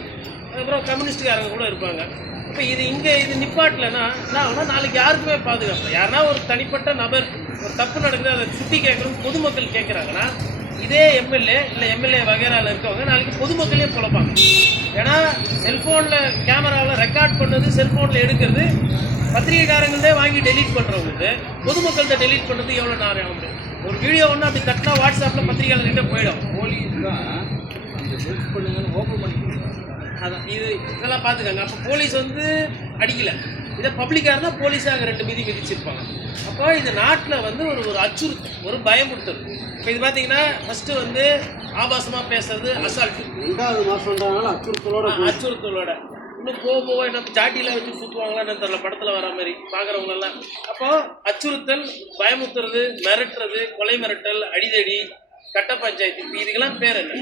அதுக்கப்புறம் கம்யூனிஸ்டுக்காரங்க கூட இருப்பாங்க. இப்போ இது நிப்பாட்டலைன்னா என்ன ஆகுனா, நாளைக்கு யாருக்குமே பாதுகாப்பு. யாருன்னா ஒரு தனிப்பட்ட நபர் ஒரு தப்பு நடக்குது, அதை சுட்டி கேட்கணும் பொதுமக்கள் கேட்குறாங்கன்னா, இதே எம்எல்ஏ இல்லை எம்எல்ஏ வகைராவில் இருக்கவங்க நாளைக்கு பொதுமக்களையே குழப்பாங்க. ஏன்னா செல்ஃபோனில் கேமராவில் ரெக்கார்ட் பண்ணது, செல்ஃபோனில் எடுக்கிறது பத்திரிகைக்காரங்களே வாங்கி டெலீட் பண்ணுறவங்களுக்கு பொதுமக்கள்கிட்ட டெலீட் பண்ணுறது எவ்வளோ நேரம் ஆகும்? ஒரு வீடியோ ஒன்று அப்படி தட்டினா வாட்ஸ்அப்பில் பத்திரிகையாளர்கிட்ட போயிடும். போலீஸ் தான் அந்த ஹெல்ப் பண்ணுங்கன்னு ஓப்பன் பண்ணி கொடுக்குறாங்க. அதான் இதெல்லாம் பார்த்துக்காங்க. அப்போ போலீஸ் வந்து அடிக்கலை, இதை பப்ளிக்காக இருந்தால் போலீஸாக 2 மீதி மிதிச்சிருப்பாங்க. அப்போ இந்த நாட்டில் வந்து ஒரு அச்சுறுத்தல், ஒரு பயமுறுத்தல். இப்போ இது பார்த்தீங்கன்னா ஃபஸ்ட்டு வந்து ஆபாசமாக பேசுறது அசால்ட்டு, 2வது மாதம்ன்றதுனால அச்சுறுத்தலோட இன்னும் போக என்ன ஜாட்டிலாம் வச்சு சுற்றுவாங்களான்னு தெரியல, படத்தில் வர மாதிரி பார்க்குறவங்களெல்லாம். அப்போ அச்சுறுத்தல், பயமுறுத்துறது, மிரட்டுறது, கொலை மிரட்டல், அடிதடி, கட்ட பஞ்சாயத்து, இதுக்கெல்லாம் பேர் என்ன?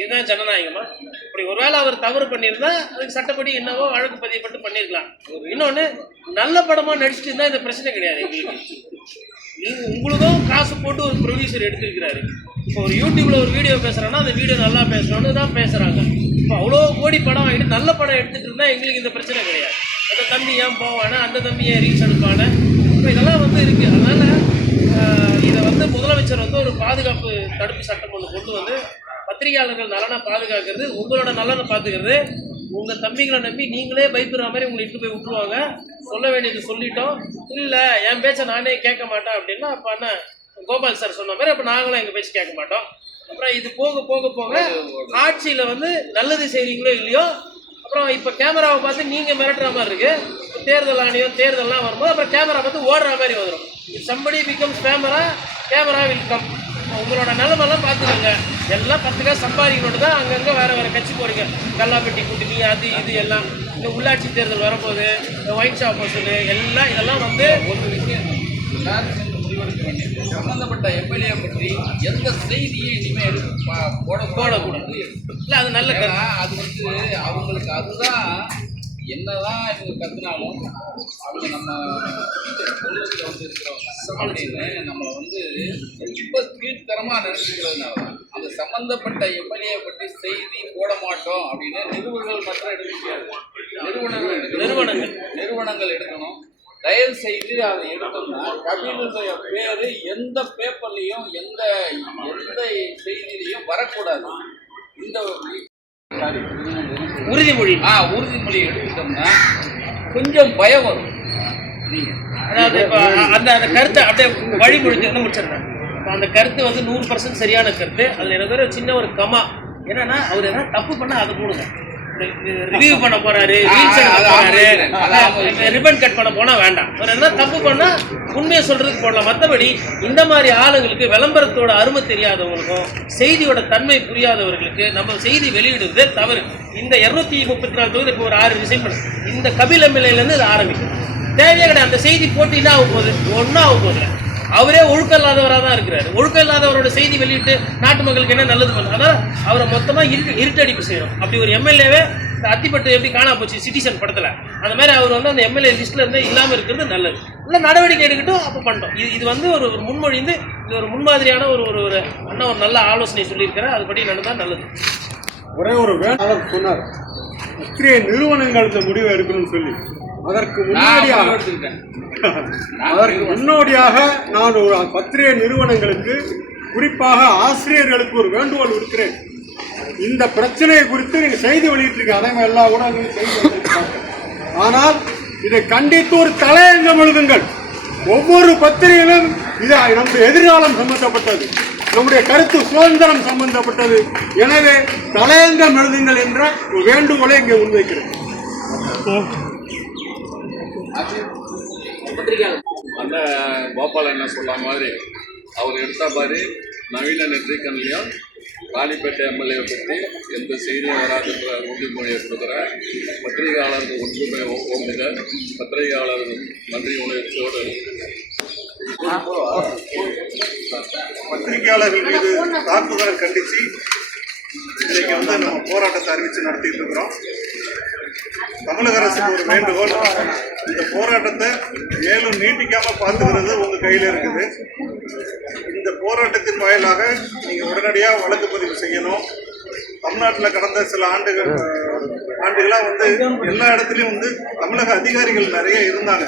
இதுதான் ஜனநாயகமா? இப்படி ஒருவேளை அவர் தவறு பண்ணியிருந்தா அதுக்கு சட்டப்படி என்னவோ வழக்கு பதியப்பட்டு பண்ணியிருக்கலாம். இன்னொன்று, நல்ல படமாக நடிச்சுட்டு இருந்தால் இந்த பிரச்சனை கிடையாது எங்களுக்கு. உங்களுக்கும் காசு போட்டு ஒரு ப்ரொடியூசர் எடுத்துருக்கிறாரு. இப்போ ஒரு யூடியூப்ல ஒரு வீடியோ பேசுகிறான்னா அந்த வீடியோ நல்லா பேசணும்னு தான் பேசுகிறாங்க. இப்போ அவ்வளோ கோடி படம் ஆகிட்டு நல்ல படம் எடுத்துகிட்டு இருந்தால் எங்களுக்கு இந்த பிரச்சனை கிடையாது. அந்த தம்பி ஏன் போவானே, அந்த தம்பி ஏன் ரீச் எடுப்பானே, இப்போ இதெல்லாம் வந்து இருக்குது. அதனால் இதை வந்து முதலமைச்சர் வந்து ஒரு பாதுகாப்பு தடுப்பு சட்டம் ஒன்று கொண்டு வந்து பத்திரிகையாளர்கள் நலனை பாதுகாக்கிறது, உங்களோட நலனை பார்த்துக்கிறது. உங்கள் தம்பிகளை நம்பி நீங்களே பயப்படுற மாதிரி உங்களை இட்டு போய் விட்டுருவாங்க. சொல்ல வேண்டியது சொல்லிட்டோம், இல்லை என் பேச்சை நானே கேட்க மாட்டேன் அப்படின்னா, அப்போ அண்ணா கோபால் சார் சொன்ன மாதிரி அப்போ நாங்களும் எங்கள் பேச்சு கேட்க மாட்டோம். அப்புறம் இது போக ஆட்சியில் வந்து நல்லது செய்வீங்களோ இல்லையோ, அப்புறம் இப்போ கேமராவை பார்த்து நீங்கள் மிரட்டுற மாதிரி இருக்குது. இப்போ தேர்தல் ஆணையம் தேர்தல்லாம் வரும்போது அப்புறம் கேமரா பார்த்து ஓடுற மாதிரி வந்துடும். Somebody becomes camera will come. உங்களோட நிலமெல்லாம் பார்த்துக்கோங்க. எல்லாம் 10 காசு சம்பாதிக்கணும் தான் அங்கங்கே வேறு கட்சி போகிறீங்க. கல்லாப்பட்டி கூட்டணி, அது இது எல்லாம். இந்த உள்ளாட்சி தேர்தல் வரும்போது இந்த ஒயின் ஷாப் வசூல் எல்லாம், இதெல்லாம் வந்து ஒரு விஷயம் எல்லாரும் சேர்ந்து முடிவெடுக்க வேண்டியது, சம்மந்தப்பட்ட எம்எல்ஏ பற்றி எந்த செய்தியும் இனிமேல் போடக்கூடாது. இல்லை அது நல்ல அது வந்து அவங்களுக்கு அதுதான் என்னதான் இவங்க கத்துனாலும் அவங்க நம்ம தொழிலத்தில் வந்து இருக்கிறவங்க அப்படின்னு நம்மளை வந்து ரொம்ப கீழ்த்தரமாக நினைச்சுக்கிறதுனால தான் அந்த சம்மந்தப்பட்ட எம்எல்ஏ பற்றி செய்தி போட மாட்டோம் அப்படின்னு நிறுவனங்கள் மட்டும் எடுக்க முடியாது. நிறுவனங்கள் எடுக்கணும். தயவு செய்து அதை எடுத்தோம்னா கபிலுடைய பேரு எந்த பேப்பர்லையும் எந்த செய்தியிலையும் வரக்கூடாது. இந்த உறுதிமொழி உறுதிமொழி எடுத்துட்டோம்னா கொஞ்சம் பயம் வரும். அதாவது இப்போ அந்த கருத்தை அப்படியே வழிமொழிஞ்சு முடிச்சிடுறேன். இப்போ அந்த கருத்து வந்து 100% சரியான கருத்து. அதில் எனக்கு ஒரு சின்ன ஒரு கமா என்னன்னா, அவர் எதாவது தப்பு பண்ணால் அதை போடுங்க. ரிவ்யூ பண்ண போறாரு, ரிப்பன் கட் பண்ண போனா வேண்டாம். அவர் என்ன தப்பு பண்ணா உண்மையை சொல்றதுக்கு போடலாம். மற்றபடி இந்த மாதிரி ஆளுங்களுக்கு, விளம்பரத்தோட அருமை தெரியாதவங்களுக்கும் செய்தியோட தன்மை புரியாதவர்களுக்கு நம்ம செய்தி வெளியிடுறது தவறு. இந்த 234 தொகுதி இப்போ ஒரு 6 ரிசைன் பண்ண இந்த கபில் எம்எல்ஏலேருந்து இது ஆரம்பிக்கும். தேவையே கிடையாது. அந்த செய்தி போட்டு என்ன ஆகும் போகுது? ஒன்றும் ஆகும் போகுது. அவரே ஒழுக்கம் இல்லாதவராக தான் இருக்கிறாரு. ஒழுக்கம் இல்லாதவரோட செய்தி வெளியிட்டு நாட்டு மக்களுக்கு என்ன நல்லது பண்ணு? அதான் அவரை மொத்தமாக இருட்டடிப்பு செய்யணும். அப்படி ஒரு எம்எல்ஏவே அத்திப்பட்டு எப்படி காணா போச்சு சிட்டிசன் படத்தில், அந்த மாதிரி அவர் வந்து அந்த எம்எல்ஏ லிஸ்ட்டில் இருந்து இல்லாமல் இருக்கிறது நல்லது. இல்லை நடவடிக்கை எடுக்கட்டும், அப்போ பண்ணிட்டோம். இது வந்து ஒரு முன்மொழிந்து இது ஒரு முன்மாதிரியான ஒரு அண்ணா ஒரு நல்ல ஆலோசனை சொல்லியிருக்கிறார். அதுபடி நடந்தால் நல்லது. ஒரே ஒரு வேளாளர் சொன்னார், பத்திரிகை நிறுவனங்கள் இந்த முடிவை எடுக்கணும்னு சொல்லி. அதற்கு முன்னோடியாக நான் ஒரு பத்திரிகை நிறுவனங்களுக்கு, குறிப்பாக ஆசிரியர்களுக்கு ஒரு வேண்டுகோள் விடுக்கிறேன். இந்த பிரச்சனையை குறித்து நீங்கள் செய்தி வெளியிட்டிருக்கீங்க, அதே மாதிரி எல்லா ஊடகங்களும் செய்தி வெளியிட்டிருக்காங்க. ஆனால் இதை கண்டித்து ஒரு தலையங்கம் எழுதுங்கள். ஒவ்வொரு பத்திரிகையிலும் இது நம்முடைய எதிர்காலம் சம்பந்தப்பட்டது, நம்முடைய கருத்து சுதந்திரம் சம்பந்தப்பட்டது. எனவே தலையங்கம் எழுதுங்கள் என்ற ஒரு வேண்டுகோளை இங்கே முன்வைக்கிறேன். அந்த கோபால் என்ன சொல்ல மாதிரி அவர் எடுத்த மாதிரி நவீன நெற்றிக்கண்ணிலையும் ராணிப்பேட்டை எம்எல்ஏ பற்றி எந்த செய்தியும் வராதுன்ற உறுதிமொழியை கொடுக்குற பத்திரிகையாளர்கள் ஒன்றுமே ஓங்குக. பத்திரிகையாளர்கள் நன்றி உணர்ச்சியோடு பத்திரிகையாளர்கள் மீது தாக்குதலை கண்டித்து இன்னைக்கு வந்து நம்ம போராட்டத்தை அறிவித்து நடத்திட்டு இருக்கிறோம். தமிழக அரசுக்கு ஒரு வேண்டுகோள், இந்த போராட்டத்தை மேலும் நீட்டிக்காம பார்த்துக்கிறது உங்க கையில இருக்குது. இந்த போராட்டத்தின் வாயிலாக நீங்க உடனடியாக வழக்கு பதிவு செய்யணும். தமிழ்நாட்டில் கடந்த சில ஆண்டுகளா வந்து எல்லா இடத்துலையும் வந்து தமிழக அதிகாரிகள் நிறைய இருந்தாங்க.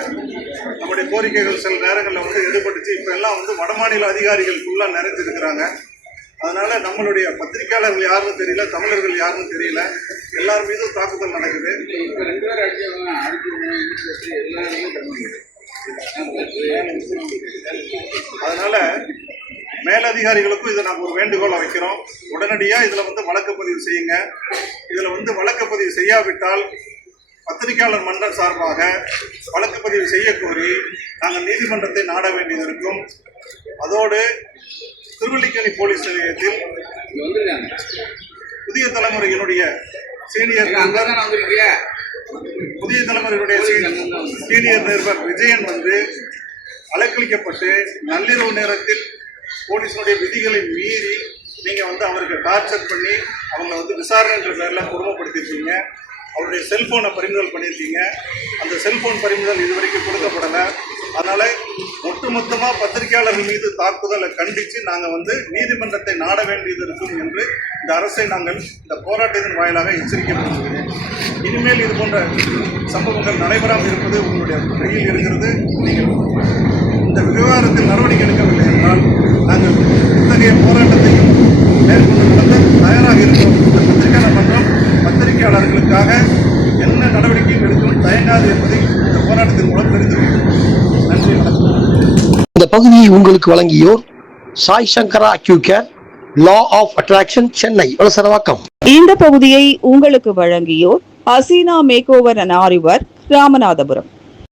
நம்முடைய கோரிக்கைகள் சில நேரங்களில் வந்து எடுபட்டுச்சு. இப்போ எல்லாம் வந்து வடமாநில அதிகாரிகள் ஃபுல்லாக நிறைஞ்சிருக்கிறாங்க. அதனால நம்மளுடைய பத்திரிகையாளர்கள் யாருன்னு தெரியல, தமிழர்கள் யாருன்னு தெரியல, எல்லார் மீதும் தாக்குதல் நடக்குது. அதனால மேலதிகாரிகளுக்கும் இதை நாங்கள் ஒரு வேண்டுகோளை வைக்கிறோம். உடனடியாக இதில் வந்து வழக்கு பதிவு செய்யுங்க. இதில் வந்து வழக்கு பதிவு செய்யாவிட்டால் பத்திரிகையாளர் மன்றம் சார்பாக வழக்கு பதிவு செய்ய கோரி நாங்கள் நீதிமன்றத்தை நாட வேண்டியது இருக்கும். அதோடு திருவல்லிக்கேணி போலீஸ் நிலையத்தில் புதிய தலைமுறையினுடைய சீனியர் நிருபர் விஜயன் வந்து அலைக்கழிக்கப்பட்டு நள்ளிரவு நேரத்தில் போலீஸினுடைய விதிகளை மீறி நீங்கள் வந்து அவருக்கு டார்ச்சர் பண்ணி அவங்களை வந்து விசாரணைன்ற பேரில் கொடுமைப்படுத்திருக்கீங்க. அவருடைய செல்ஃபோனை பறிமுதல் பண்ணியிருக்கீங்க. அந்த செல்ஃபோன் பறிமுதல் இதுவரைக்கும் கொடுக்கப்படலை. அதனால் ஒட்டுமொத்தமாக பத்திரிகையாளர்கள் மீது தாக்குதலை கண்டித்து நாங்கள் வந்து நீதிமன்றத்தை நாட வேண்டியது இருக்கும் என்று இந்த அரசை நாங்கள் இந்த போராட்டத்தின் வாயிலாக எச்சரிக்கப்படுகிறேன். இனிமேல் இது போன்ற சம்பவங்கள் நடைபெறாமல் இருப்பது உங்களுடைய கையில் இருக்கிறது. நீங்கள் இந்த விவகாரத்தில் நடவடிக்கை எடுக்கவில்லை என்றால் நாங்கள் இத்தகைய போராட்டத்தையும் மேற்கொண்டு நடத்த தயாராக இருக்கிறோம். இந்த பத்திரிகையாளர் மன்றம் பத்திரிகையாளர்களுக்காக என்ன நடவடிக்கையும் எடுக்கும் தயங்காது என்பதை இந்த போராட்டத்தின் மூலம் தெரிவித்துள்ளோம். நன்றி, வணக்கம். இந்த பகுதியை உங்களுக்கு வழங்கியோர் Sai Sankara Accucare, law of attraction, Chennai Valasaravakkam. இந்த பகுதியை உங்களுக்கு வழங்கியோர் ஹசீனா மேக் ஓவர் அண்ட் ஆரிவர், ராமநாதபுரம்.